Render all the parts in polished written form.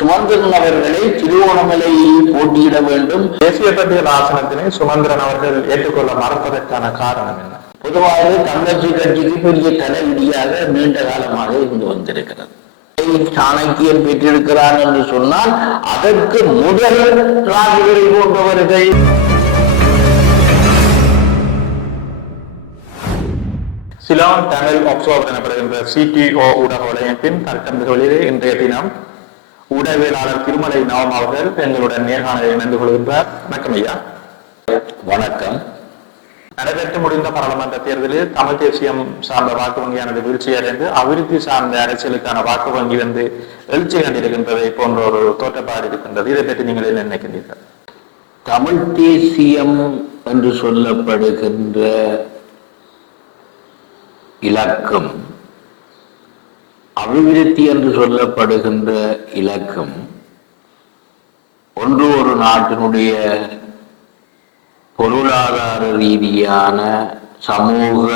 சுமந்திரன் அவர்களை திருவோணமலையில் போட்டியிட வேண்டும். தேசிய பட்டியல் ஆசனத்தினை சுமந்திரன் அவர்கள் ஏற்றுக்கொள்ள மறுப்பதற்கான காரணம் என்ன? பொதுவாக தமிழரசு கட்சிக்கு பெரிய தலைவிதியாக நீண்ட காலமாக இருந்து வந்திருக்கிறது. சாணக்கியன் பெற்றிருக்கிறார் என்று சொன்னால் அதற்கு முதல் ராஜுகளை போன்றவர்கள் சிலோன் தமிழ் ஒப்சர்வர் எனப்படுகின்ற CTO ஊடக வலையமைப்பின் தற்கண்டுகளிலே இன்றைய தினம் ஊடகவியலாளர் திருமலை நவம் அவர்கள் எங்களுடன் நேர்காணலில் இணைந்து கொள்கின்றார். வணக்கம் ஐயா. வணக்கம். நடைபெற்று முடிந்த பாராளுமன்ற தேர்தலில் தமிழ் தேசியம் சார்ந்த வாக்கு வங்கியானது வீழ்ச்சியடைந்து அபிவிருத்தி சார்ந்த அரசியலுக்கான வாக்கு வங்கி வந்து எழுச்சி கண்டிருக்கின்றதை போன்ற ஒரு தோற்றப்பாடு இருக்கின்றது. இதை பற்றி நீங்கள் என்ன நினைக்கின்றீர்கள்? தமிழ் தேசியம் என்று சொல்லப்படுகின்ற இலக்கம், அபிவிருத்தி என்று சொல்லப்படுகின்ற இலக்கம் ஒன்று ஒரு நாட்டினுடைய பொருளாதார ரீதியான, சமூக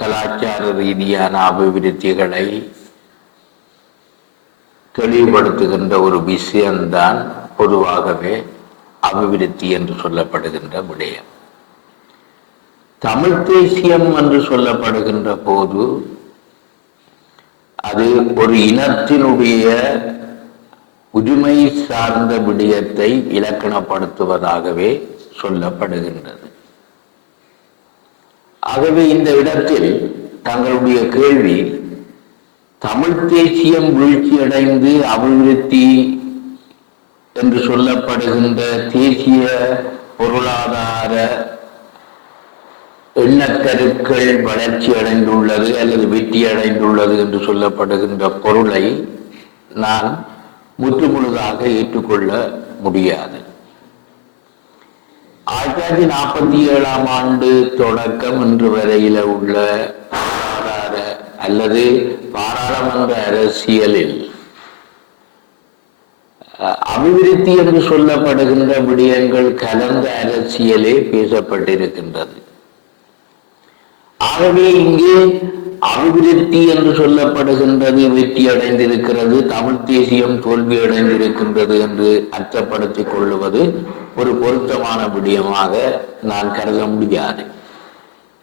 கலாச்சார ரீதியான அபிவிருத்திகளை தெளிவுபடுத்துகின்ற ஒரு விஷயம்தான் பொதுவாகவே அபிவிருத்தி என்று சொல்லப்படுகின்ற விடயம். தமிழ் தேசியம் என்று சொல்லப்படுகின்ற போது அது ஒரு இனத்தினுடைய உரிமை சார்ந்த விடயத்தை இலக்கணப்படுத்துவதாகவே சொல்லப்படுகின்றது. ஆகவே இந்த இடத்தில் தங்களுடைய கேள்வி தமிழ் தேசியம் வீழ்ச்சியடைந்து அபிவிருத்தி என்று சொல்லப்படுகின்ற தேசிய பொருளாதார எண்ணக்கருக்கள் வளர்ச்சி அடைந்துள்ளது அல்லது வெற்றி அடைந்துள்ளது என்று சொல்லப்படுகின்ற பொருளை நான் முற்றுமுழுதாக ஏற்றுக்கொள்ள முடியாது. 1947 ஆண்டு தொடக்கம் இன்று வரையில உள்ள பொருளாதார அல்லது பாராளுமன்ற அரசியலில் அபிவிருத்தி என்று சொல்லப்படுகின்ற விடயங்கள் கலந்த அரசியலே பேசப்பட்டிருக்கின்றது. ஆகவே இங்கே அபிவிருத்தி என்று சொல்லப்படுகின்றது வெற்றி அடைந்திருக்கிறது, தமிழ் தேசியம் தோல்வி அடைந்திருக்கின்றது என்று அர்த்தப்படுத்திக் கொள்ளுவது ஒரு பொருத்தமான விடயமாக நான் கருத முடியாது.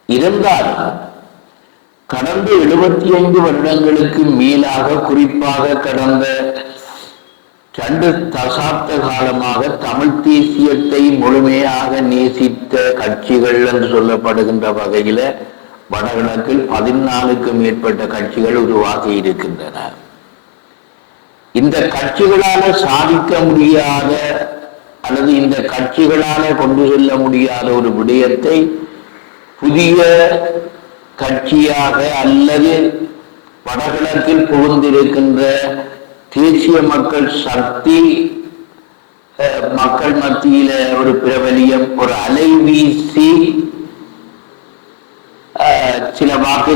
இருந்தாலும் கடந்த 75 வருடங்களுக்கு மேலாக, குறிப்பாக கடந்த 2 தசாப்த காலமாக தமிழ் தேசியத்தை முழுமையாக நேசித்த கட்சிகள் என்று சொல்லப்படுகின்ற வகையில வடகிழக்கில் 14க்கும் மேற்பட்ட கட்சிகள் உருவாகி இருக்கின்றன. இந்த கட்சிகளால சாதிக்க முடியாத அல்லது இந்த கட்சிகளால கொண்டு செல்ல முடியாத ஒரு விடயத்தை புதிய கட்சியாக அல்லது வடகிழக்கில் புகுந்திருக்கின்ற தேசிய மக்கள் சக்தி மக்கள் மத்தியில ஒரு பிரபலியம், ஒரு அலைவீசி சில வாக்கு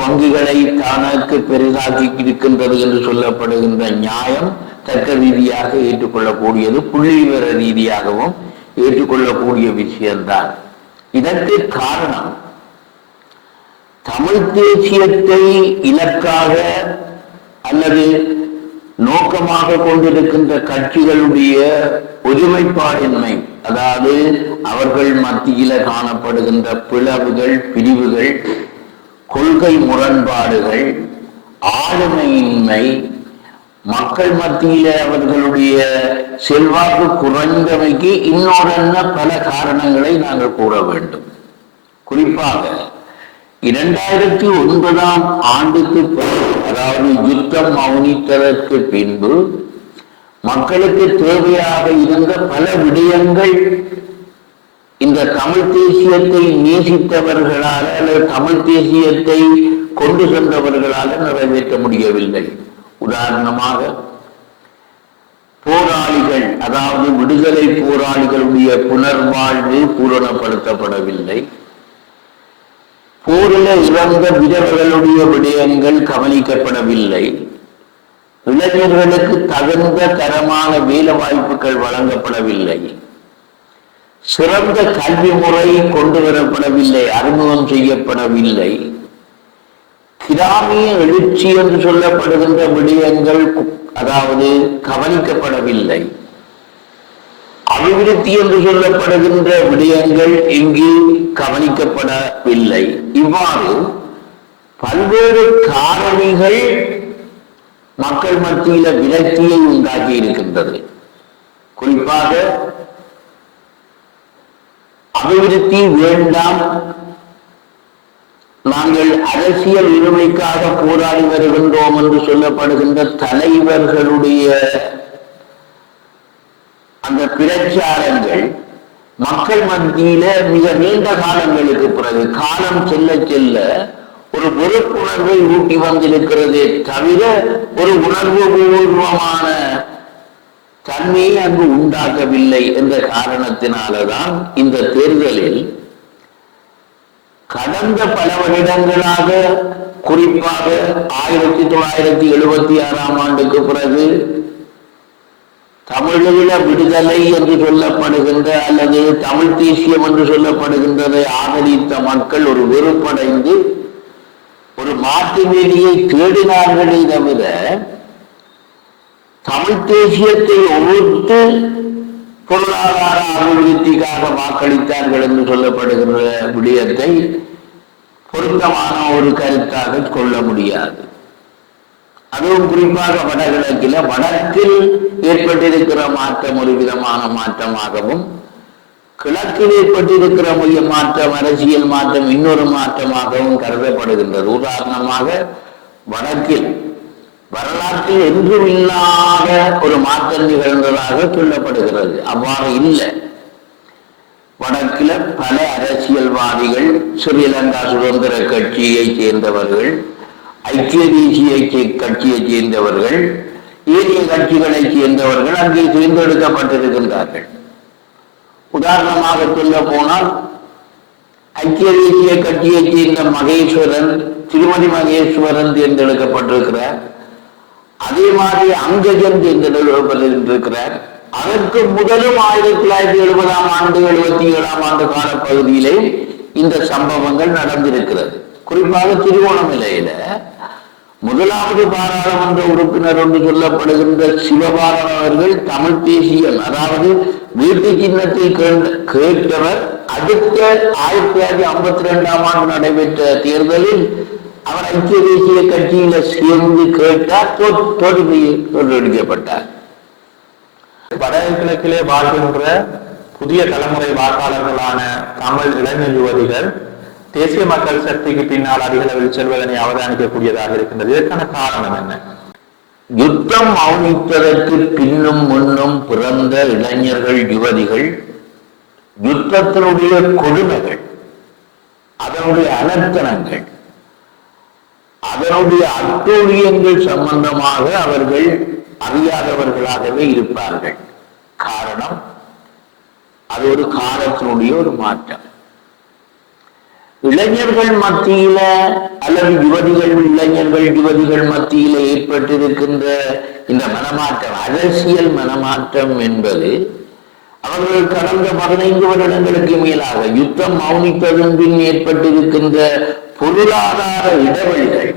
வங்கிகளை தனக்கு பெரிதாக்கி இருக்கின்றது என்று சொல்லப்படுகின்ற நியாயம் தர்க்க ரீதியாக ஏற்றுக்கொள்ளக்கூடியது, புள்ளி விவர ரீதியாகவும் ஏற்றுக்கொள்ளக்கூடிய விஷயம்தான். இதற்கு காரணம் தமிழ் தேசியத்தை இலக்காக அல்லது நோக்கமாக கொண்டிருக்கின்ற கட்சிகளுடைய ஒருமைப்பாடின்மை, அதாவது அவர்கள் மத்தியில காணப்படுகின்ற பிளவுகள், பிரிவுகள், கொள்கை முரண்பாடுகள், ஆளுமையின்மை, மக்கள் மத்தியில அவர்களுடைய செல்வாக்கு குறைந்தமைக்கு இன்னொரு பல காரணங்களை நாங்கள் கூற வேண்டும். குறிப்பாக 2009 ஆண்டுக்கு அதாவது யுத்தம் மௌனித்ததற்கு பின்பு மக்களுக்கு தேவையாக இருந்த பல விடயங்கள் இந்த தமிழ் தேசியத்தை நேசித்தவர்களால் அல்லது தமிழ் தேசியத்தை கொண்டு சென்றவர்களால் நிறைவேற்ற முடியவில்லை. உதாரணமாக போராளிகள், அதாவது விடுதலை போராளிகளுடைய புனர்வாழ்வு பூரணப்படுத்தப்படவில்லை. போரில இறந்த விதவர்களுடைய விடயங்கள் கவனிக்கப்படவில்லை. இளைஞர்களுக்கு தகுந்த தரமான வேலை வாய்ப்புகள் வழங்கப்படவில்லை. சிறந்த கல்வி முறை கொண்டு வரப்படவில்லை, அறிமுகம் செய்யப்படவில்லை. கிராமிய எழுச்சி என்று சொல்லப்படுகின்ற விடயங்கள் அதாவது கவனிக்கப்படவில்லை. அபிவிருத்தி என்று சொல்லப்படுகின்ற விடயங்கள் இங்கு கவனிக்கப்படவில்லை. இவ்வாறு பல்வேறு காரணிகள் மக்கள் மத்தியில விரக்தியை உண்டாக்கி இருக்கின்றது. குறிப்பாக அபிவிருத்தி வேண்டாம், நாங்கள் அரசியல் உரிமைக்காக போராடி வருகின்றோம் என்று சொல்லப்படுகின்ற தலைவர்களுடைய அந்த பிரச்சாரங்கள் மக்கள் மத்தியில மிக நீண்ட காலங்களுக்கு பிறகு காலம் செல்ல செல்ல ஒரு வெறுப்புணர்வை ஊட்டி வந்திருக்கிறதே தவிர ஒரு உணர்வு பூர்வமான தன்மையை அங்கு உண்டாக்கவில்லை என்ற காரணத்தினாலதான் இந்த தேர்தலில் கடந்த பல வருடங்களாக, குறிப்பாக 1976 ஆண்டுக்கு பிறகு தமிழீழ விடுதலை என்று சொல்லப்படுகின்ற அல்லது தமிழ் தேசியம் என்று சொல்லப்படுகின்றதை ஆதரித்த மக்கள் ஒரு வெறுப்படைந்து ஒரு மாற்று வேலியை தேடினார்களே தவிர தமிழ் தேசியத்தை ஒழித்து பொருளாதார அபிவிருத்திக்காக வாக்களித்தார்கள் என்று சொல்லப்படுகின்ற விடயத்தை பொருத்தமான ஒரு கருத்தாக கொள்ள முடியாது. அதுவும் குறிப்பாக வடகிழக்கில் வடக்கில் ஏற்பட்டிருக்கிற மாற்றம் ஒரு விதமான மாற்றமாகவும், கிழக்கில் ஏற்பட்டிருக்கிற மாற்றம் அரசியல் மாற்றம் இன்னொரு மாற்றமாகவும் கருதப்படுகின்றது. உதாரணமாக வடக்கில் வரலாற்றில் என்றும் இல்லாத ஒரு மாற்றம் நிகழ்ந்ததாக சொல்லப்படுகிறது. அவ்வாறு இல்லை. வடக்கில் பல அரசியல்வாதிகள், ஸ்ரீலங்கா சுதந்திர கட்சியை சேர்ந்தவர்கள், ஐக்கிய தேசிய கட்சியை சேர்ந்தவர்கள், ஏனைய கட்சிகளை சேர்ந்தவர்கள் அங்கே தேர்ந்தெடுக்கப்பட்டிருக்கின்றார்கள். உதாரணமாக சொல்ல போனால் ஐக்கிய தேசிய கட்சியை சேர்ந்த மகேஸ்வரன், திருமதி மகேஸ்வரன் தேர்ந்தெடுக்கப்பட்டிருக்கிறார். அதே மாதிரி அங்கஜன் தேர்ந்தெடுக்கப்பட்டிருக்கிறார். அதற்கு முதலும் 1970 ஆண்டு 77 ஆண்டு காலப்பகுதியிலே இந்த சம்பவங்கள் நடந்திருக்கிறது. குறிப்பாக திருவோணமலையில முதலாவது பாராளுமன்ற உறுப்பினர் என்று சொல்லப்படுகின்ற சிவபாலன் அவர்கள் தமிழ் தேசியம், அதாவது வீட்டு சின்னத்தை கேட்டவர். அடுத்த 1952 ஆண்டு நடைபெற்ற தேர்தலில் அவர் ஐக்கிய தேசிய கட்சியில சேர்ந்து கேட்டார், தோற்கடிக்கப்பட்டார். வடகிழக்கிலே வாழ்கின்ற புதிய தலைமுறை வாக்காளர்களான தமிழ் இளைஞர் யுவதிகள் தேசிய மக்கள் சக்திக்கு பின்னால் அதிக அளவில் செல்வதனை அவதானிக்கக்கூடியதாக இருக்கின்றது. இதற்கான காரணம் என்ன? யுத்தம் மௌனிப்பதற்கு பின்னும் முன்னும் பிறந்த இளைஞர்கள் யுவதிகள் யுத்தத்தினுடைய கொடுமைகள், அதனுடைய அனர்த்தனங்கள், அதனுடைய அட்டூழியங்கள் சம்பந்தமாக அவர்கள் அறியாதவர்களாகவே இருப்பார்கள். காரணம், அது ஒரு காலத்தினுடைய ஒரு மாற்றம். இளைஞர்கள் மத்தியில அல்லது இளைஞர்கள் யுவதிகள் மத்தியில ஏற்பட்டிருக்கின்ற இந்த மனமாற்றம், அரசியல் மனமாற்றம் என்பது அவர்கள் கடந்த 15 வருடங்களுக்கு மேலாக யுத்தம் மௌனிப்பதன் பின் ஏற்பட்டிருக்கின்ற பொருளாதார இடைவெளிகள்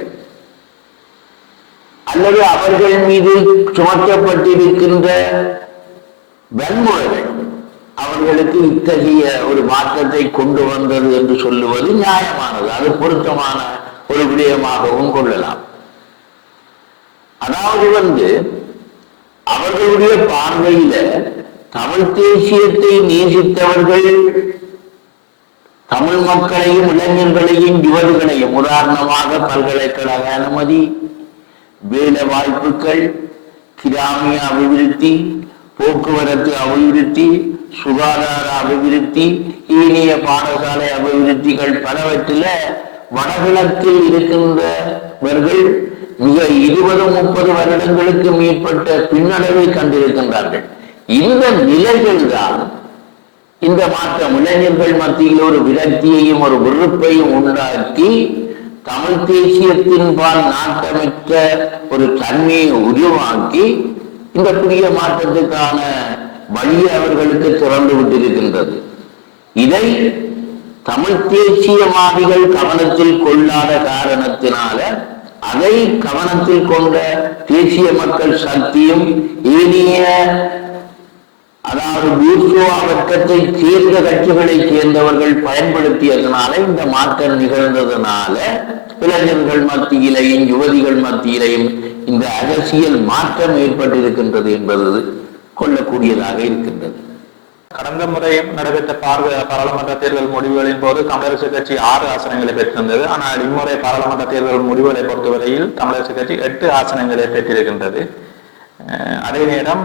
அல்லது அவர்கள் மீது சுமத்தப்பட்டிருக்கின்ற வன்முறைகள் அவர்களுக்கு இத்தகைய ஒரு மாற்றத்தை கொண்டு வந்தது என்று சொல்லுவது நியாயமானது. அது பொருத்தமான ஒரு விடயமாகவும் கொள்ளலாம். அதாவது அவர்களுடைய பார்வையில தமிழ் தேசியத்தை நேசித்தவர்கள் தமிழ் மக்களையும் இளைஞர்களையும் யுவதிகளையும், உதாரணமாக பல்கலைக்கழக அனுமதி, வேலை வாய்ப்புகள், கிராமிய அபிவிருத்தி, போக்குவரத்து அபிவிருத்தி, சுகாதார அபிவிருத்தி, ஏனைய பாடசாலை அபிவிருத்திகள் பலவற்றில வடகிழக்கில் இருக்கின்றவர்கள் மிக 20-30 வருடங்களுக்கு மேற்பட்ட பின்னடைவை கண்டிருக்கின்றார்கள். இந்த நிலைகள் தான் இந்த மாற்றம் இளைஞர்கள் மத்தியில் ஒரு விரக்தியையும் ஒரு வெறுப்பையும் உண்டாக்கி தமிழ் தேசியத்தின்பால் நாட்டமிக்க ஒரு தன்மையை உருவாக்கி இந்த புதிய மாற்றத்துக்கான வழியை அவர்களுக்கு திறந்து விட்டிருக்கின்றது. இதை தமிழ் தேசியவாதிகள் கவனத்தில் கொள்ளாத காரணத்தினால அதை கவனத்தில் கொண்ட தேசிய மக்கள் சக்தியும் ஏனைய அதாவது பூர்சுவா வர்க்கத்தை சேர்ந்த கட்சிகளை சேர்ந்தவர்கள் பயன்படுத்தியதனால இந்த மாற்றம் நிகழ்ந்ததனால இளைஞர்கள் மத்தியிலையும் யுவதிகள் மத்தியிலையும் இந்த அரசியல் மாற்றம் ஏற்பட்டிருக்கின்றது என்பது கொள்ளக்கூடியதாக இருக்கின்றது. கடந்த முறையும் நடைபெற்ற பாராளுமன்ற தேர்தல் முடிவுகளின் போது தமிழரசு கட்சி 6 ஆசனங்களை பெற்றிருந்தது. ஆனால் இம்முறை பாராளுமன்ற தேர்தல் முடிவுகளை பொறுத்தவரையில் தமிழரசு கட்சி 8 ஆசனங்களை பெற்றிருக்கின்றது. அதே நேரம்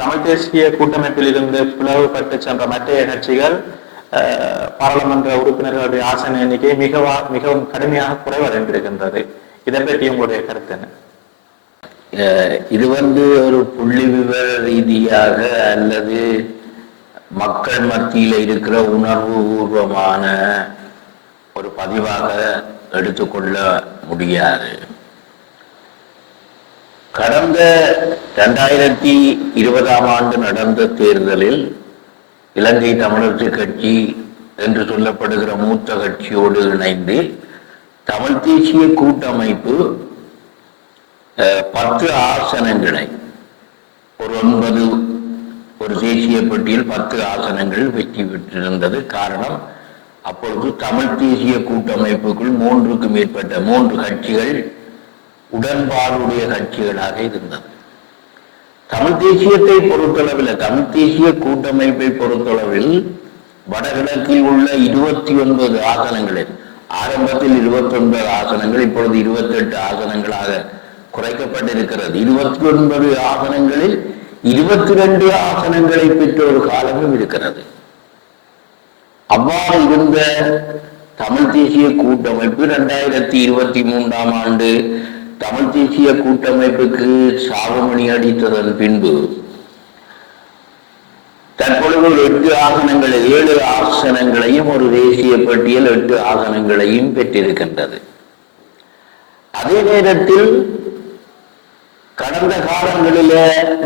தமிழ் தேசிய கூட்டமைப்பில் இருந்து பிளவுபட்டு சென்ற மற்ற கட்சிகள் பாராளுமன்ற உறுப்பினர்களுடைய ஆசன எண்ணிக்கை மிகவும் கடுமையாக குறைவடைந்திருக்கின்றது. இதை பற்றி உங்களுடைய கருத்து என்ன? இது ஒரு புள்ளி விவர ரீதியாக அல்லது மக்கள் மத்தியில் இருக்கிற உணர்வு பூர்வமான ஒரு பதிவாக எடுத்துக்கொள்ள முடியாது. கடந்த 2020ஆம் ஆண்டு நடந்த தேர்தலில் இலங்கை தமிழரசு கட்சி என்று சொல்லப்படுகிற மூத்த கட்சியோடு இணைந்து தமிழ் தேசிய கூட்டமைப்பு 10 ஆசனங்களை ஒரு தேசிய பட்டியல் 10 ஆசனங்கள் வெற்றி பெற்றிருந்தது. காரணம், அப்பொழுது தமிழ் தேசிய கூட்டமைப்புக்குள் 3க்கு மேற்பட்ட 3 கட்சிகள் உடன்பாடுடைய கட்சிகளாக இருந்தது. தமிழ் தேசியத்தை பொறுத்தளவில், தமிழ் தேசிய கூட்டமைப்பை பொறுத்தளவில் வடகிழக்கில் உள்ள 29 ஆசனங்களில் ஆரம்பத்தில் 29 ஆசனங்கள் இப்பொழுது 28 ஆசனங்களாக குறைக்கப்பட்டிருக்கிறது. 29 ஆசனங்களில் 22 ஆசனங்களை பெற்ற ஒரு காலமும் இருக்கிறது. அவ்வாறு இருந்த தமிழ் தேசிய கூட்டமைப்பு 2023ஆம் ஆண்டு தமிழ் தேசிய கூட்டமைப்புக்கு சாவுமணி அடித்ததன் பின்பு தற்பொழுது 8 ஆசனங்களை 7 ஆசனங்களையும் ஒரு தேசிய பட்டியல் 8 ஆசனங்களையும் பெற்றிருக்கின்றது. அதே நேரத்தில் கடந்த காலங்களில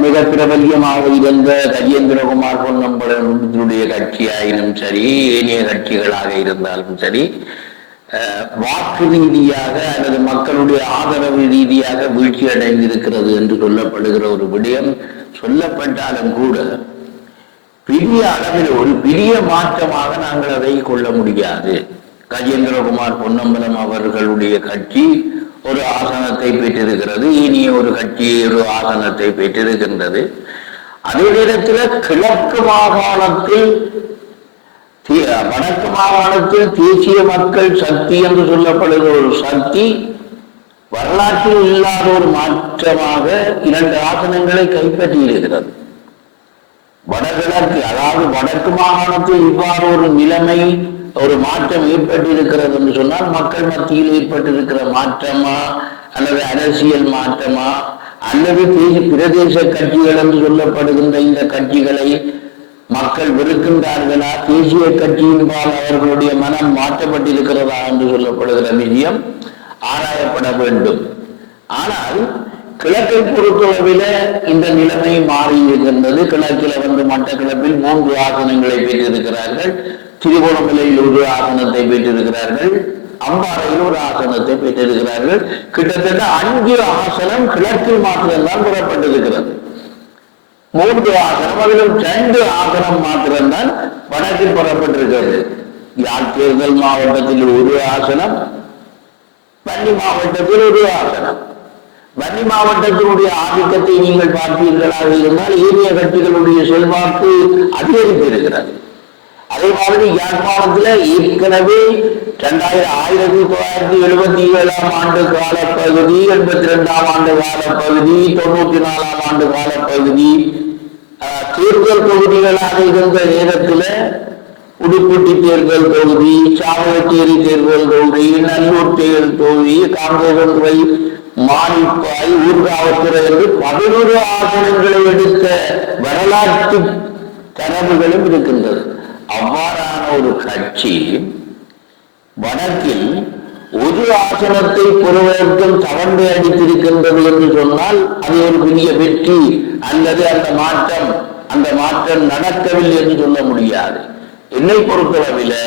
மிக பிரபல்யமாக இருந்த கஜேந்திரகுமார் பொன்னம்பலனுடைய கட்சியாயினும் சரி, ஏனைய கட்சிகளாக இருந்தாலும் சரி, வாக்கு ரீதியாக அல்லது மக்களுடைய ஆதரவு ரீதியாக வீழ்ச்சி அடைந்திருக்கிறது என்று சொல்லப்படுகிற ஒரு விடயம் சொல்லப்பட்டாலும் கூட பெரிய அளவில் ஒரு பெரிய மாற்றமாக நாங்கள் அதை கொள்ள முடியாது. கஜேந்திரகுமார் பொன்னம்பலம் அவர்களுடைய கட்சி ஒரு ஆசனத்தை பெற்றிருக்கிறது, இனிய ஒரு கட்சி ஒரு ஆசனத்தை பெற்றிருக்கின்றது. அதே நேரத்தில் கிழக்கு மாகாணத்தில் வடக்கு மாகாணத்தில் தேசிய மக்கள் சக்தி என்று சொல்லப்படுகிற ஒரு சக்தி வரலாற்றில் இல்லாத ஒரு மாற்றமாக 2 ஆசனங்களை கைப்பற்றி இருக்கிறது. வடகிழக்கு அதாவது வடக்கு மாகாணத்தில் இவ்வாறு ஒரு நிலைமை ஒரு மாற்றம் ஏற்பட்டிருக்கிறது என்று சொன்னால் மக்கள் மத்தியில் ஏற்பட்டிருக்கிற மாற்றமா அல்லது அரசியல் மாற்றமா அல்லது பிரதேச கட்சிகள் என்று சொல்லப்படுகின்ற இந்த கட்சிகளை மக்கள் வெறுக்கின்றார்களா, தேசிய கட்சியின்பால் அவர்களுடைய மனம் மாற்றப்பட்டிருக்கிறதா என்று சொல்லப்படுகிற விஷயம் ஆராயப்பட வேண்டும். ஆனால் கிழக்கை பொறுத்தளவில இந்த நிலைமை மாறி இருக்கின்றது. கிழக்கில் மட்டக்களப்பில் 3 ஆசனங்களை பெற்றிருக்கிறார்கள், திருகோணமலையில் ஒரு ஆசனத்தை பெற்றிருக்கிறார்கள், அம்பாறையில் ஒரு ஆசனத்தை பெற்றிருக்கிறார்கள். கிட்டத்தட்ட 5 ஆசனம் கிழக்கில் மாத்திரம்தான் பெறப்பட்டிருக்கிறது. 3 ஆசனம் அதிலும் 2 ஆசனம் மாத்திரம்தான் வடக்கில் பெறப்பட்டிருக்கிறது. யாழ் தேர்தல் மாவட்டத்தில் ஒரு ஆசனம், வன்னி மாவட்டத்தில் ஒரு ஆசனம். வன்னி மாவட்டத்தினுடைய ஆதிக்கத்தை நீங்கள் பார்ப்பீர்களாக இருந்தால் ஏனைய கட்சிகளுடைய செல்வாக்கு அதிகரித்திருக்கிறது. அதே மாதிரி யாழ்ப்பாணத்தில் ஏற்கனவே 1977ஆம் ஆண்டு காலப்பகுதி, 82ஆம் ஆண்டு காலப்பகுதி, 94ஆம் ஆண்டு காலப்பகுதி தேர்தல் தொகுதிகளாக இருந்த நேரத்தில் உடுப்பட்டி தேர்தல் தொகுதி, சாவகச்சேரி தேர்தல் தொகுதி, நல்லூர் தேர்தல் தொகுதி, காங்கேசன்துறை, மானிப்பாய், ஊர்காவத்துறை என்று 11 ஆசனங்களை எடுத்த வரலாற்று தரவுகளும் இருக்கின்றது. அவ்வாறான ஒரு கட்சி வடக்கில் ஒரு ஆசனத்தை பெறுவதற்கும் தவண்டு அடித்திருக்கின்றது என்று சொன்னால் அது ஒரு பெரிய வெற்றி அல்லது அந்த மாற்றம் நடக்கவில்லை என்று சொல்ல முடியாது. என்னை பொறுத்தளவில்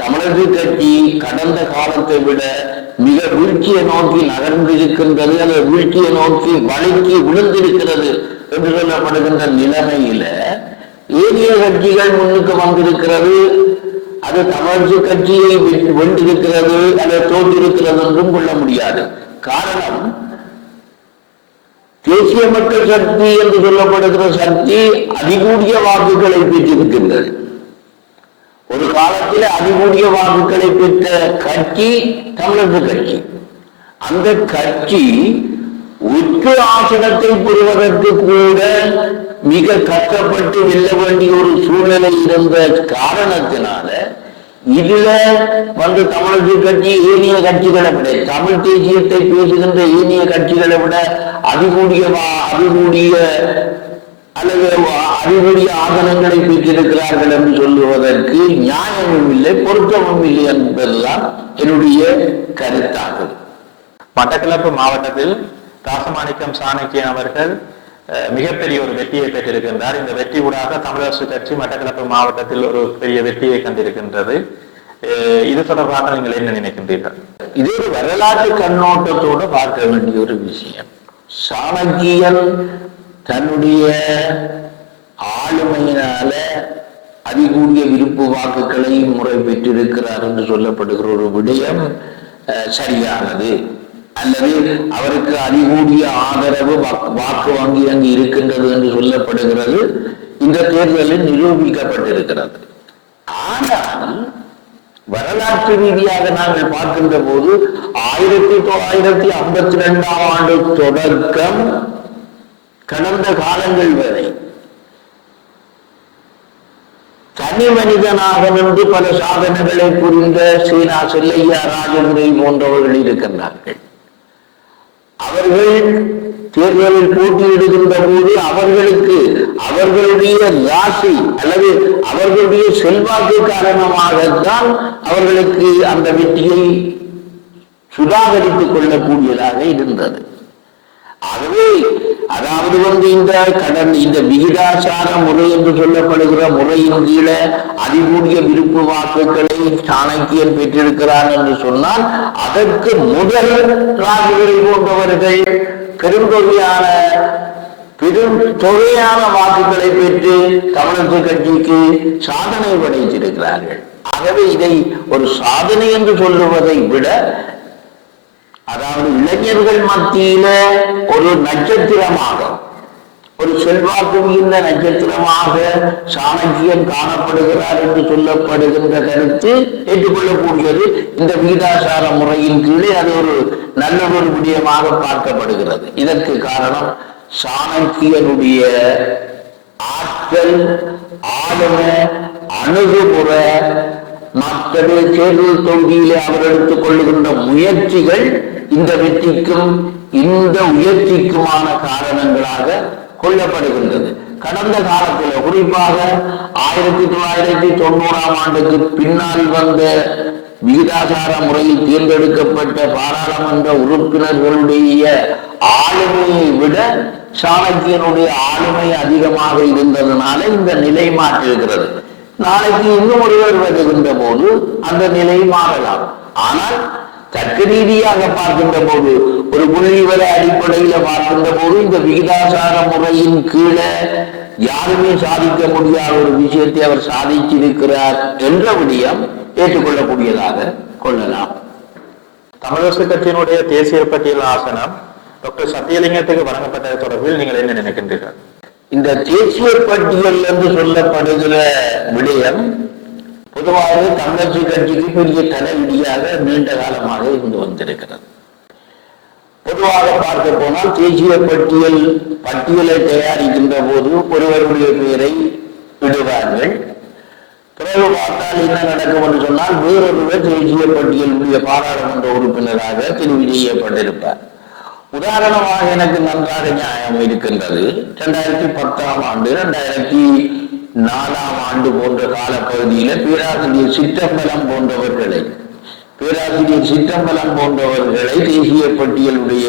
தமிழக கட்சி கடந்த காலத்தை விட மிக வீழ்ச்சியை நோக்கி நகர்ந்திருக்கின்றது, அல்லது வீழ்ச்சியை நோக்கி வழுக்கி விழுந்திருக்கிறது என்று சொல்லப்படுகின்ற நிலைமையில ஏனைய கட்சிகள் முன்னுக்கு வந்திருக்கிறது. அது தமிழரசு கட்சியை வென்றிருக்கிறது அல்லது தோன்றிருக்கிறது என்றும் கொள்ள முடியாது. காரணம், தேசிய மக்கள் சக்தி என்று சொல்லப்படுகிற சக்தி அதிகூடிய வாக்குகளை பெற்றிருக்கின்றது. ஒரு காலத்தில் அதிகூடிய வாக்குகளை பெற்ற கட்சி தமிழரசு கட்சி. அந்த கட்சி உற்று ஆசனத்தை பெறுவதற்கு கூட மிக கஷ்டப்பட்டு வெல்ல வேண்டிய ஒரு சூழ்நிலை இருந்த காரணத்தினால இதுல தமிழரசு கட்சி ஏனைய கட்சிகளை விட, தமிழ் தேசியத்தை பேசுகின்ற ஏனைய கட்சிகளை விட அதிகூடிய அல்லது அதிகூடிய ஆதனங்களை பெற்றிருக்கிறார்கள் என்று சொல்லுவதற்கு நியாயமும் இல்லை, பொருத்தமும் இல்லை என்பதுதான் என்னுடைய கருத்தாகும். மட்டக்களப்பு மாவட்டத்தில் ராசமாணிக்கம் சாணக்கியன் அவர்கள் மிகப்பெரிய ஒரு வெற்றியை பெற்றிருக்கின்றார். இந்த வெற்றி ஊடாக தமிழரசு கட்சி மட்டக்களப்பு மாவட்டத்தில் ஒரு பெரிய வெற்றியை கண்டிருக்கின்றது. இது தொடர்பாக நீங்கள் என்ன நினைக்கின்றீர்கள்? இது ஒரு வரலாற்று கண்ணோட்டத்தோடு பார்க்க வேண்டிய ஒரு விஷயம். சாணக்கியன் தன்னுடைய ஆளுமையினால அதிகூடிய விருப்பு வாக்குகளை முறை பெற்றிருக்கிறார் என்று சொல்லப்படுகிற ஒரு விடயம் சரியானது. அல்லது அவருக்கு அதிகூடிய ஆதரவு வாக்கு வங்கி அங்கு இருக்கின்றது என்று சொல்லப்படுகிறது இந்த தேர்தலில் நிரூபிக்கப்பட்டிருக்கிறது. ஆனால் வரலாற்று ரீதியாக நாங்கள் பார்க்கின்ற போது 1952ஆம் ஆண்டு தொடக்கம் கடந்த காலங்கள் வரை தனி மனிதனாக நின்று பல சாதனைகளை புரிந்த சீனா செல்லையா ராஜதுரை போன்றவர்கள் இருக்கின்றார்கள். அவர்கள் தேர்தலில் போட்டியிடுகின்ற போது அவர்களுக்கு அவர்களுடைய ராசி அல்லது அவர்களுடைய செல்வாக்கு காரணமாகத்தான் அவர்களுக்கு அந்த வெற்றியை சுதாகரித்துக் கொள்ளக்கூடியதாக இருந்தது. ஆகவே அதாவது இந்த விகிதாசார முறை என்று சொல்லப்படுகிற முறையின் கீழே அதிகூடிய விருப்பு வாக்குகளை சாணக்கியன் பெற்றிருக்கிறார் என்று சொன்னால் அதற்கு முதல் ராஜதுரை போன்றவர்கள் பெருந்தொகையான வாக்குகளை பெற்று தமிழரசு கட்சிக்கு சாதனை படைத்திருக்கிறார்கள். ஆகவே இதை ஒரு சாதனை என்று சொல்லுவதை விட, அதாவது இளைஞர்கள் மத்தியில ஒரு நட்சத்திரமாக, ஒரு செல்வாக்கு மிகுந்த நட்சத்திரமாக சாணக்கியன் காணப்படுகிறார் என்று சொல்லப்படுகின்ற கருத்து ஏற்றுக்கொள்ளக்கூடியது. இந்த விகிதாசார முறையின் கீழே அது ஒரு நல்ல ஒரு விடயமாக பார்க்கப்படுகிறது. இதற்கு காரணம் சாணக்கியனுடைய ஆற்றல், ஆளுமை, அணுகுமுறை, மக்கள் தேர்தல் தொகுதியிலே அவர் எடுத்துக் கொள்ளுகின்ற முயற்சிகள் இந்த வெற்றிக்கும் இந்த உயர்ச்சிக்குமான காரணங்களாக கொள்ளப்படுகின்றது. கடந்த காலத்தில் குறிப்பாக 1990ஆம் ஆண்டுக்கு பின்னால் வந்த விகிதாசார முறையில் தேர்ந்தெடுக்கப்பட்ட பாராளுமன்ற உறுப்பினர்களுடைய ஆளுமையை விட சாணக்கியனுடைய ஆளுமை அதிகமாக இருந்ததனால இந்த நிலை மாற்றிருக்கிறது. நாளைக்கு இன்னும் ஒருவர் வருகின்ற போது அந்த நிலை மாறலாம். ஆனால் தர்க்க ரீதியாக பார்க்கின்ற போது, ஒரு புள்ளிவர அடிப்படையில பார்க்கின்ற போது இந்த விகிதாசார முறையின் கீழே யாருமே சாதிக்க முடியாத ஒரு விஷயத்தை அவர் சாதிச்சிருக்கிறார் என்ற விடயம் ஏற்றுக்கொள்ளக்கூடியதாக கொள்ளலாம். தமிழரசு கட்சியினுடைய தேசிய பட்டியல் ஆசனம் டாக்டர் சத்தியலிங்கத்துக்கு வழங்கப்பட்டது தொடர்பில் நீங்கள் என்ன நினைக்கின்றீர்கள்? இந்த தேசிய பட்டியல் என்று சொல்லப்படுகிற விடயம் பொதுவாக தமிழரசு கட்சிக்கு பெரிய தலைவிதியாக நீண்ட காலமாக இருந்து வந்திருக்கிறது. பொதுவாக பார்க்க போனால் தேசிய பட்டியலை தயாரிக்கின்ற போது ஒருவருடைய பெயரை விடுவார்கள். பிறகு பார்த்தால் என்ன நடக்கும் என்று சொன்னால் வேறொருவர் தேசிய பட்டியலுடைய பாராளுமன்ற உறுப்பினராக தெரிவு செய்யப்பட்டிருப்பார். உதாரணமாக எனக்கு நன்றாக நியாயம் இருக்கின்றது. 2010ஆம் ஆண்டு 2004ஆம் ஆண்டு போன்ற காலப்பகுதியில பேராசிரியர் சிற்றம்பலம் போன்றவர்களை தேசிய பட்டியலுடைய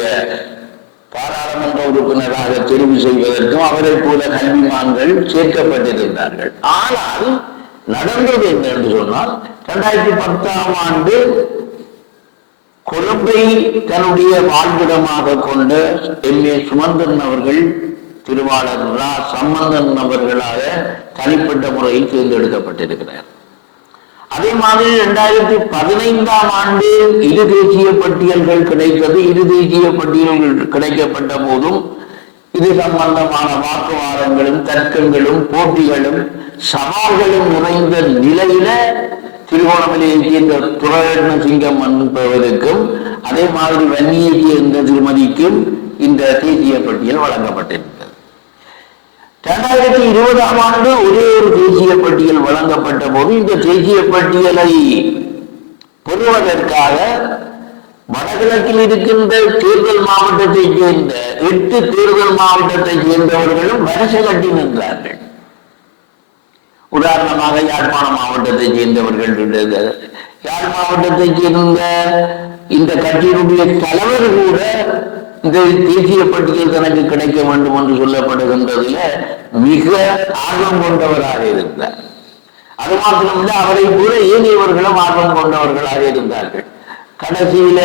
பாராளுமன்ற உறுப்பினராக தெரிவு செய்வதற்கும் அவரை போல கல்விமான்கள் சேர்க்கப்பட்டிருந்தார்கள். ஆனால் நடந்தது என்ன என்று சொன்னால் 2010ஆம் ஆண்டு கொழும்பை தன்னுடைய வாழ்விடமாக கொண்ட M.A. சுமந்திரன் அவர்கள் திருவாளர் ரா சம்பந்தன் அவர்களாக தனிப்பட்ட முறையில் தேர்ந்தெடுக்கப்பட்டிருக்கிறார். அதே மாதிரி 2015ஆம் ஆண்டு இரு தேசிய பட்டியல்கள் கிடைத்தது. இரு தேசிய பட்டியல்கள் கிடைக்கப்பட்ட போதும் இது சம்பந்தமான வாக்குவாதங்களும் தர்க்கங்களும் போட்டிகளும் சவால்களும் நிறைந்த நிலையில திருகோணமலையை சேர்ந்த துரரட்ன சிங்கம் என்பவருக்கும் அதே மாதிரி வன்னியை சேர்ந்த திருமதிக்கும் இந்த தேசிய பட்டியல் வழங்கப்பட்டிருக்கிறது. 2020ஆம் ஆண்டு ஒரே ஒரு தேசிய பட்டியல் வழங்கப்பட்ட போது இந்த தேசிய பட்டியலை பெறுவதற்காக வடகிழக்கில் இருக்கின்ற தேர்தல் மாவட்டத்தை சேர்ந்த 8 தேர்தல் மாவட்டத்தை சேர்ந்தவர்களும் வரிசை கட்டி நின்றார்கள். உதாரணமாக யாழ்ப்பாண மாவட்டத்தை சேர்ந்தவர்கள், யாழ் மாவட்டத்தை சேர்ந்த இந்த கட்சியினுடைய தலைவர் கூட இந்த தேசிய பட்டியல் தனக்கு கிடைக்க வேண்டும் என்று சொல்லப்படுகின்றதுல மிக ஆர்வம் கொண்டவராக இருந்தார். அது மாத்திரமில்லை, அவரை கூட ஏனையவர்களும் ஆர்வம் கொண்டவர்களாக இருந்தார்கள். கடைசியில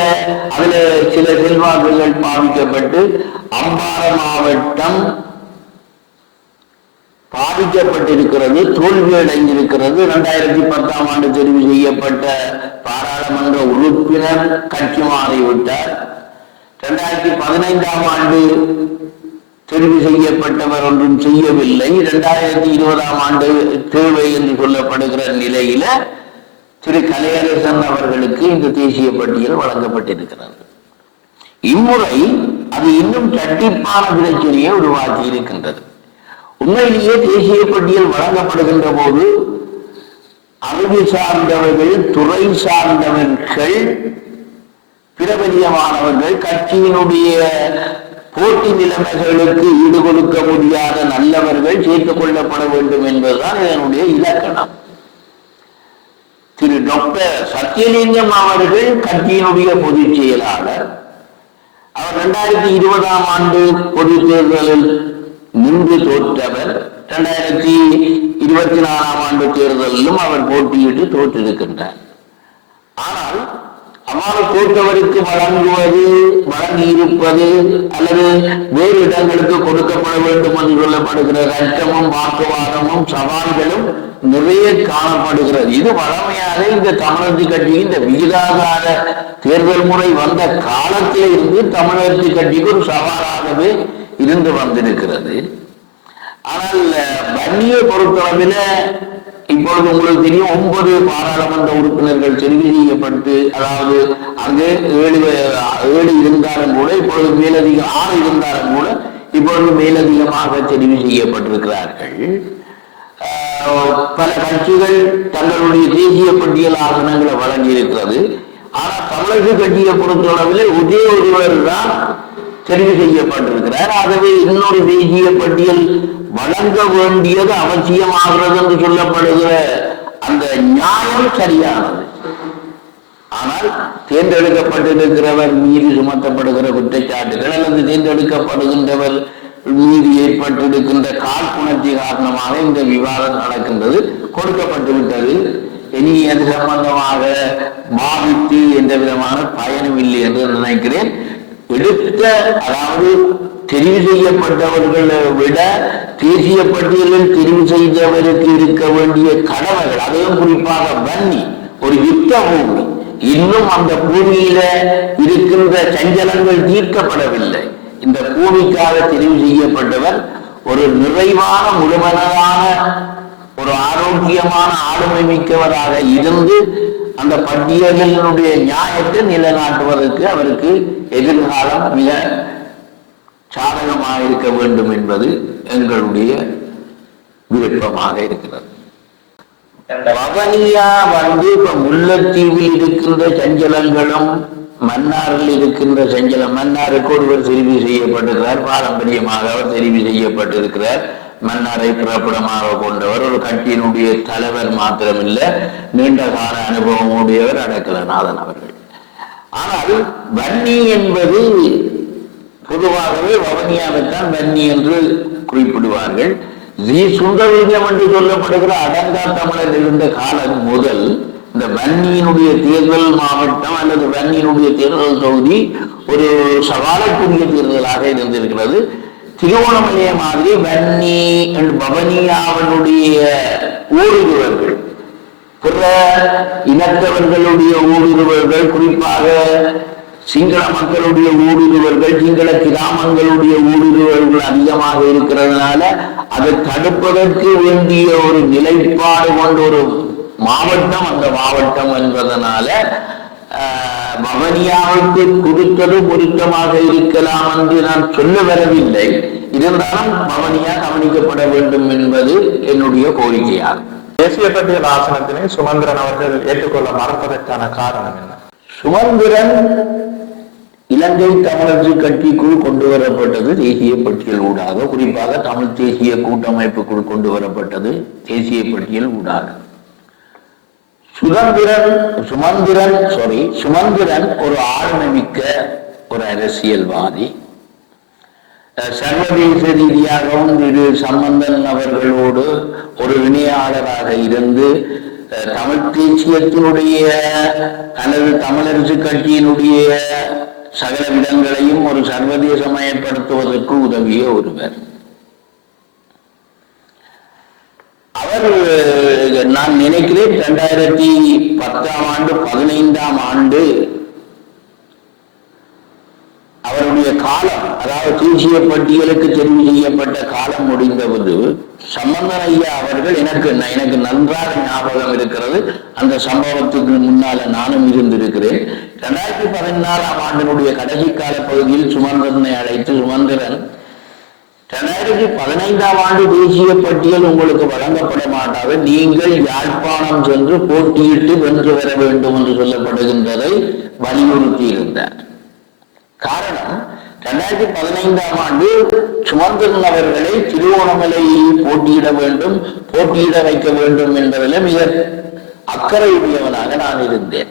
அதுல சில செல்வாக்குகள் பாதிக்கப்பட்டு அம்பாறை மாவட்டம் பாதிக்கப்பட்டிருக்கிறது, தோல்வி அடைந்திருக்கிறது. 2010ஆம் ஆண்டு தெரிவு செய்யப்பட்ட பாராளுமன்ற உறுப்பினர் கட்சி மாறிவிட்டார். 2015ஆம் ஆண்டு தெரிவு செய்யப்பட்டவர் ஒன்றும் செய்யவில்லை. 2020ஆம் ஆண்டு தேவை என்று சொல்லப்படுகிற நிலையில திரு கலையரசன் அவர்களுக்கு இந்த தேசிய பட்டியல் வழங்கப்பட்டிருக்கிறது. இம்முறை அது இன்னும் இரட்டிப்பான பிரச்சனையை உருவாக்கி இருக்கின்றது. உண்மையிலேயே தேசிய பட்டியல் வழங்கப்படுகின்ற போது அறிவு சார்ந்தவர்கள், துறை சார்ந்தவர்கள், பிரபலியமானவர்கள், கட்சியினுடைய போட்டி நிலைமைகளுக்கு ஈடு கொடுக்க முடியாத நல்லவர்கள் சேர்த்துக் கொள்ளப்பட வேண்டும் என்பதுதான் இதனுடைய இலக்கணம். திரு டாக்டர் சத்தியலிங்கம் அவர்கள் கட்சியினுடைய பொதுச் செயலாளர். அவர் 2020ஆம் ஆண்டு பொது தேர்தலில் நின்று தோற்றவர். 2024ஆம் ஆண்டு தேர்தலிலும் அவர் போட்டியிட்டு தோற்றிருக்கின்றார். ஆனால் அவ்வாறு தோற்றவருக்கு வழங்கியிருப்பது அல்லது வேறு இடங்களுக்கு கொடுக்கப்பட வேண்டும் என்று சொல்லப்படுகிற ரத்தமும் வாக்குவாதமும் சவால்களும் நிறைய காணப்படுகிறது. இது வழமையாக இந்த தமிழரசு கட்சியின் இந்த விகிதாசார தேர்தல் முறை வந்த காலத்தில் இருந்து தமிழரசு கட்சிக்கு ஒரு சவாலாகவே இருந்து வந்திருக்கிறது. ஆனால் வன்னியை பொறுத்தளவில் இப்பொழுது உங்களுக்கு தெரியும், 9 பாராளுமன்ற உறுப்பினர்கள் தெரிவு செய்யப்பட்டு, அதாவது அங்கே 7 இருந்தாலும் கூட இப்பொழுது மேலதிக 6 இருந்தாலும் கூட இப்பொழுது மேலதிகமாக தெரிவு செய்யப்பட்டிருக்கிறார்கள். பல கட்சிகள் தங்களுடைய தேசிய பட்டியல் ஆசனங்களை வழங்கி இருக்கிறது. ஆனால் தமிழக கட்சியை பொறுத்தளவில் ஒரே ஒருவர் தான் தெரிவு செய்யப்பட்டிருக்கிறார். ஆகவே இன்னொரு தேசிய பட்டியல் வழங்க வேண்டியது அவசியமாகிறது என்று சொல்லப்படுகிற அந்த நியாயம் சரியானது. ஆனால் தேர்ந்தெடுக்கப்பட்டிருக்கிறவர் மீது சுமத்தப்படுகிற குற்றச்சாட்டுகள் அல்லது தேர்ந்தெடுக்கப்படுகின்றவர் மீது ஏற்பட்டிருக்கின்ற காழ்ப்புணர்ச்சி காரணமாக இந்த விவாதம் நடக்கின்றது. கொடுக்கப்பட்டுவிட்டது, இனி அது சம்பந்தமாக பாதித்து எந்த விதமான பயனும் இல்லை என்று நினைக்கிறேன். அதாவது தெரிவு செய்யப்பட்டவர்களை விட தேசிய பட்டியலில் தெரிவு செய்தவருக்கு இருக்க வேண்டிய கடமைகள், அதையும் குறிப்பாக வன்னி ஒரு யுத்த பூமி, இன்னும் அந்த பூமியில இருக்கின்ற சஞ்சலங்கள் தீர்க்கப்படவில்லை. இந்த பூமிக்காக தெரிவு செய்யப்பட்டவர் ஒரு நிறைவான முழுமனதான ஒரு ஆரோக்கியமான ஆளுமை மிக்கவராக இருந்து அந்த பட்டியலினுடைய நியாயத்தை நிலைநாட்டுவதற்கு அவருக்கு எதிர்காலம் மிக சாதகமாக இருக்க வேண்டும் என்பது எங்களுடைய விருப்பமாக இருக்கிறது. வவனியா இப்ப முல்லைத்தீவில் இருக்கின்ற சஞ்சலங்களும் மன்னாரில் இருக்கின்ற சஞ்சலம், மன்னாருக்கு ஒருவர் தெரிவு செய்யப்பட்டிருக்கிறார், பாரம்பரியமாக அவர் தெரிவு செய்யப்பட்டிருக்கிறார். மன்னாரை பிறப்பிடமாக கொண்டவர், ஒரு கட்சியினுடைய தலைவர் மாத்திரமில்லை, நீண்ட கால அனுபவம் உடையவர் அடக்கலநாதன் அவர்கள். ஆனால் வன்னி என்பது பொதுவாகவே வவனியாவைத்தான் வன்னி என்று குறிப்பிடுவார்கள். சுந்தரலிங்கம் என்று சொல்லப்படுகிற அடங்கா தமிழர் இருந்த காலம் முதல் இந்த வன்னியினுடைய தேர்தல் மாவட்டம் அல்லது வன்னியினுடைய தேர்தல் தொகுதி ஒரு சவாலுக்குரிய தேர்தலாக இருந்திருக்கிறது. திருவோணமலையை மாதிரி வன்னி பவனியாவனுடைய ஊடுருவர்கள், பிற இனத்தவர்களுடைய ஊடுருவர்கள், குறிப்பாக சிங்கள மக்களுடைய ஊடுருவர்கள், சிங்கள கிராமங்களுடைய ஊடுருவர்கள் அதிகமாக இருக்கிறதுனால அதை தடுப்பதற்கு வேண்டிய ஒரு நிலைப்பாடு கொண்ட ஒரு மாவட்டம் அந்த மாவட்டம் என்பதனால பவனியாவுக்கு கொடுத்தது பொருத்தமாக இருக்கலாம் என்று நான் சொல்ல வரவில்லை. இருந்தாலும் பவனியா கவனிக்கப்பட வேண்டும் என்பது என்னுடைய கோரிக்கையாகும். தேசிய பட்டியல் ஆசனத்தினை சுமந்திரன் அவர்கள் ஏற்றுக்கொள்ள மறுப்பதற்கான காரணம் என்ன? சுமந்திரன் இலங்கை தமிழரசு கட்சிக்குள் கொண்டு வரப்பட்டது தேசிய பட்டியல் ஊடாக, குறிப்பாக தமிழ் தேசிய கூட்டமைப்புக்குள் கொண்டு வரப்பட்டது தேசிய பட்டியல் ஊடாக. சுமந்திரன் ஒரு ஆளுமைமிக்க ஒரு அரசியல்வாதி. சர்வதேச ரீதியாகவும் திரு சம்பந்தன் அவர்களோடு ஒரு இணையாளராக இருந்து தமிழ் தேசியத்தினுடைய அல்லது தமிழரசு கட்சியினுடைய சகல விடங்களையும் ஒரு சர்வதேசமயப்படுத்துவதற்கு உதவிய ஒருவர். அவர் நான் நினைக்கிறேன் 2010ஆம் ஆண்டு 15ஆம் ஆண்டு அவருடைய காலம், அதாவது தேசிய பட்டியலுக்கு தெரிவு செய்யப்பட்ட காலம் முடிந்தபோது சம்பந்தன் ஐயா அவர்கள் எனக்கு நன்றாக ஞாபகம் இருக்கிறது. அந்த சம்பவத்துக்கு முன்னால நானும் இருந்திருக்கிறேன். 2014ஆம் ஆண்டினுடைய கடைசி கால பகுதியில் சுமந்திரனை அழைத்து, சுமந்திரன் 2015ஆம் ஆண்டு தேசிய பட்டியல் உங்களுக்கு வழங்கப்பட மாட்டாது, நீங்கள் யாழ்ப்பாணம் சென்று போட்டியிட்டு வென்று வர வேண்டும் என்று சொல்லப்படுகின்றதை வலியுறுத்தி இருந்தார். காரணம், 2015ஆம் ஆண்டு சுமந்திரன் அவர்களை திருவோணமலையில் போட்டியிட வைக்க வேண்டும் என்பதில் மிக அக்கறையுடையவனாக நான் இருந்தேன்.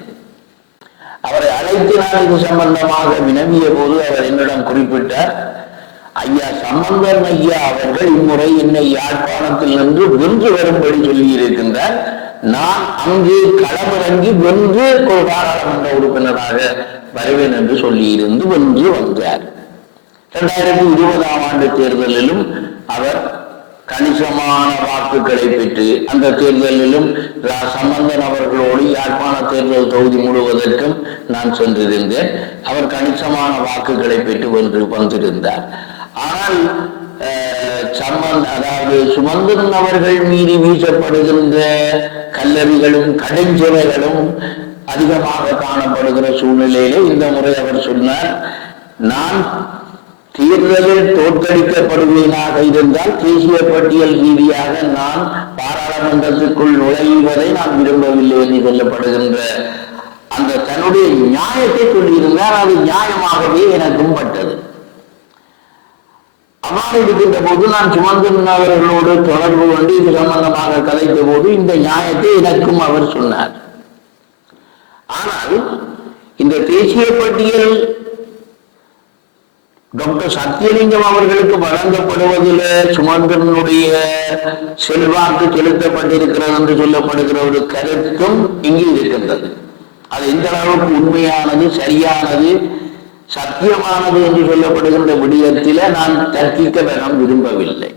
அவரை அழைத்து நான் இது சம்பந்தமாக வினவிய போது அவர் என்னிடம் குறிப்பிட்டார், ஐயா சம்பந்தன் ஐயா அவர்கள் இம்முறை என்னை யாழ்ப்பாணத்தில் நின்று வென்று வரும்படி சொல்லி இருக்கின்றார். நான் அங்கு களமிறங்கி வென்று ஒரு பாராளுமன்ற உறுப்பினராக வருவேன் என்று சொல்லியிருந்து வென்று வந்தார். 2020ஆம் ஆண்டு தேர்தலிலும் அவர் கணிசமான வாக்குகளை பெற்று அந்த தேர்தலிலும் சம்பந்தன் அவர்களோடு யாழ்ப்பாண தேர்தல் தொகுதி முழுவதற்கும் நான் சென்றிருந்தேன். அவர் கணிசமான வாக்குகளை பெற்று வென்று வந்திருந்தார். ஆனால் சுமந்திரன் அவர்கள் மீறி வீசப்படுகின்ற கல்லறிகளும் கடைஞ்சலைகளும் அதிகமாக காணப்படுகிற சூழ்நிலையிலே இந்த முறை அவர் சொன்னார், நான் தேர்தலில் தோற்கடிக்கப்படுவதாக இருந்தால் தேசிய பட்டியல் ரீதியாக நான் பாராளுமன்றத்துக்குள் நுழைவதை நான் விரும்பவில்லை என்று சொல்லப்படுகின்ற அந்த தன்னுடைய நியாயத்தை சொல்லியிருந்தார். அது நியாயமாகவே எனக்கும் பட்டது. அவ்வாறு இருக்கின்ற போது நான் சுமந்திரன் அவர்களோடு தொடர்பு கொண்டு இது சம்பந்தமாக கதைத்த போது இந்த நியாயத்தை எனக்கும் அவர் சொன்னார். ஆனால் இந்த தேசிய பட்டியல் டாக்டர் சத்தியலிங்கம் அவர்களுக்கு வழங்கப்படுவதில் சுமந்திரனுடைய செல்வாக்கு செலுத்தப்பட்டிருக்கிறது என்று சொல்லப்படுகிற ஒரு கருத்தும் இங்கே இருக்கின்றது. அது எந்த அளவுக்கு உண்மையானது, சரியானது, சத்தியமானது என்று சொல்லப்படுகின்ற விடயத்தில நான் தர்க்கிக்க வேணாம் விரும்பவில்லை.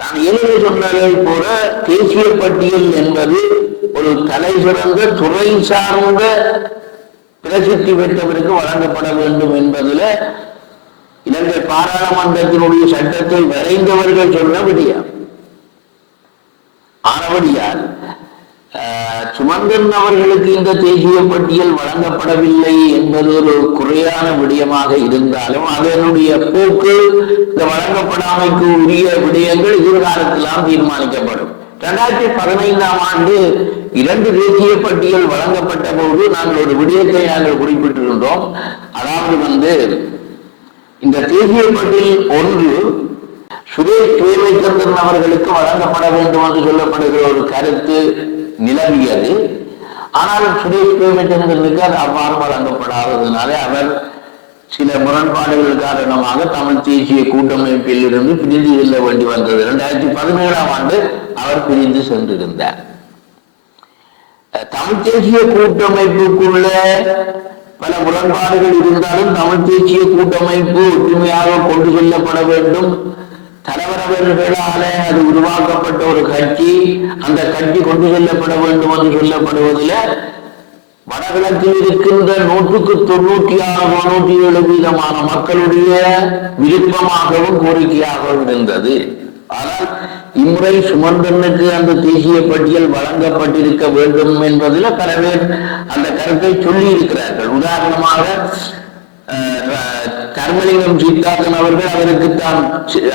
நான் ஏற்கனவே சொன்னதை போல தேசிய பட்டியல் என்பது ஒரு தலை சிறந்த துறை சார்ந்த பிரசித்தி பெற்றவருக்கு வழங்கப்பட வேண்டும் என்பதில் இலங்கை பாராளுமன்றத்தினுடைய சட்டத்தை வரைந்தவர்கள் சொன்ன விடயம். ஆனபடியால் சுமந்திரன் அவர்களுக்கு இந்த தேசிய பட்டியல் வழங்கப்படவில்லை என்பது ஒரு குறையான விடயமாக இருந்தாலும் அதனுடைய போக்கு, இந்த வழங்கப்படாமைக்கு உரிய விடயங்கள் எதிர்காலத்திலாம் தீர்மானிக்கப்படும். 2015ஆம் ஆண்டு 2 தேசிய பட்டியல் வழங்கப்பட்ட போது நாங்கள் ஒரு விடயத்தை நாங்கள் குறிப்பிட்டிருந்தோம். அதாவது இந்த தேசிய பட்டியல் ஒன்று சுரேஷ் பிரேமச்சந்திரன் அவர்களுக்கு வழங்கப்பட வேண்டும் என்று சொல்லப்படுகிற ஒரு கருத்து நிலவியது. ஆனால் சுரேஷ் பிரேமச்சந்திரனுக்கு அது அவ்வாறு வழங்கப்படாததுனால அவர் சில முரண்பாடுகள் காரணமாக தமிழ் தேசிய கூட்டமைப்பில் இருந்து பிரிந்து செல்ல வேண்டி வந்தது. 2017ஆம் ஆண்டு அவர் பிரிந்து சென்றிருந்தார். தமிழ் தேசிய கூட்டமைப்புக்குள்ள பல முரண்பாடுகள் இருந்தாலும் தமிழ் தேசிய கூட்டமைப்பு ஒற்றுமையாக கொண்டு செல்லப்பட வேண்டும். தலைவரவர்களால அது உருவாக்கப்பட்ட ஒரு கட்சி, அந்த கட்சி கொண்டு செல்லப்பட வேண்டும் என்று சொல்லப்படுவதில் வடகிழக்கில் இருக்கின்ற 96-97% மக்களுடைய விருப்பமாகவும் கோரிக்கையாகவும் இருந்தது. ஆனால் இம்முறை சுமந்திரனுக்கு அந்த தேசிய பட்டியல் வழங்கப்பட்டிருக்க வேண்டும் என்பதில் பல பேர் அந்த கருத்தை சொல்லி இருக்கிறார்கள். உதாரணமாக தர்மலிங்கம் சீதாதன் அவர்கள் அவருக்குத்தான்,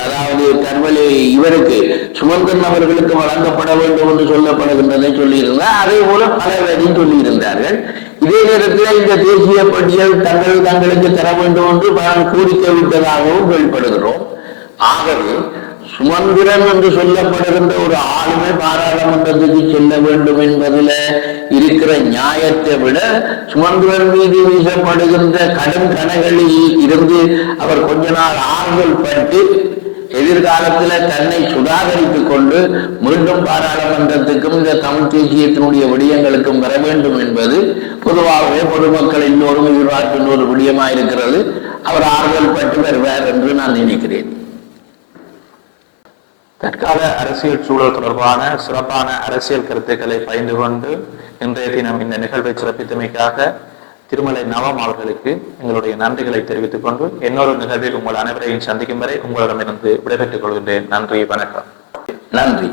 அதாவது இவருக்கு சுமந்திரன் அவர்களுக்கு வழங்கப்பட வேண்டும் என்று சொல்லப்படுகின்றதை சொல்லியிருந்தார். அதே போல பல பேரையும் சொல்லியிருந்தார்கள். இதே நேரத்தில் இந்த தேசிய பட்டியல் தங்களுக்கு தர வேண்டும் என்று கோரிக்கை விட்டதாகவும் வெளிப்படுகிறோம். ஆகவே சுமந்திரன் என்று சொல்லப்படுகின்ற ஒரு ஆளுமை பாராளுமன்றத்துக்கு செல்ல வேண்டும் என்பதில் இருக்கிற நியாயத்தை விட சுமந்திரன் மீது வீசப்படுகின்ற கடும் கணகளில் இருந்து அவர் கொஞ்ச நாள் ஆறுதல் பட்டு எதிர்காலத்தில் தன்னை சுதாகரித்துக் கொண்டு மீண்டும் பாராளுமன்றத்துக்கும் இந்த தமிழ் தேசியத்தினுடைய விடயங்களுக்கும் வர வேண்டும் என்பது பொதுவாகவே பொதுமக்கள் எல்லோரும் எதிர்பார்க்கின்ற ஒரு விடயமாயிருக்கிறது. அவர் ஆறுதல் பட்டு வருவார் என்று நான் நினைக்கிறேன். தற்கால அரசியல் சூழல் தொடர்பான சிறப்பான அரசியல் கருத்துக்களை பகிர்ந்து கொண்டு இன்றைய தினம் இந்த நிகழ்வை சிறப்பித்தமைக்காக திருமலை நவம் அவர்களுக்கு எங்களுடைய நன்றிகளை தெரிவித்துக் கொண்டு இன்னொரு நிகழ்வில் உங்கள் அனைவரையும் சந்திக்கும் வரை உங்களிடமிருந்து விடைபெற்றுக் கொள்கின்றேன். நன்றி, வணக்கம். நன்றி.